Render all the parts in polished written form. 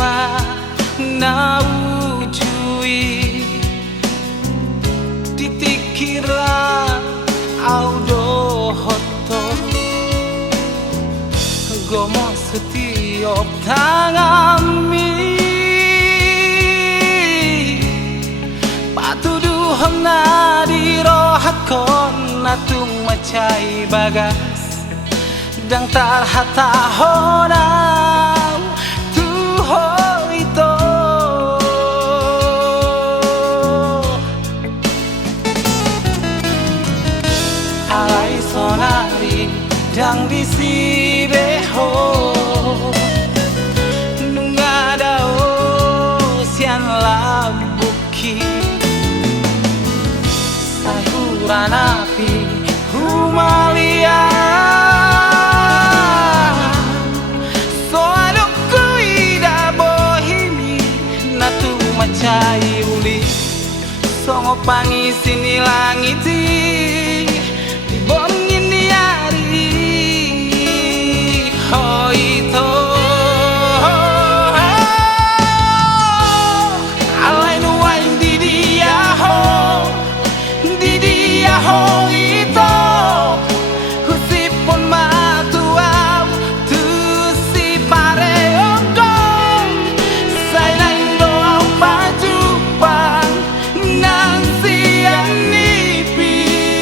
Ma na ujui titikira audo hoto gomo setiap tangami patuduh na dirohakon natung macai bagas dang tarhata honam ito alay sonari dang disibeho nunga dao sian labuki sayuran api humalia macai uli songo pangisi ni langiti dibongin di hari oh itu alai nuain di dia ho itu husipun matuau tu si pareokong say pajupang nang siang nipi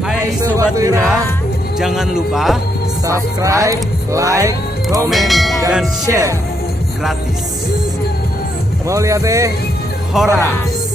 Hai Sobat Wira, Jangan lupa subscribe, like, komen, dan share. gratis. Mau lihat deh? Horas.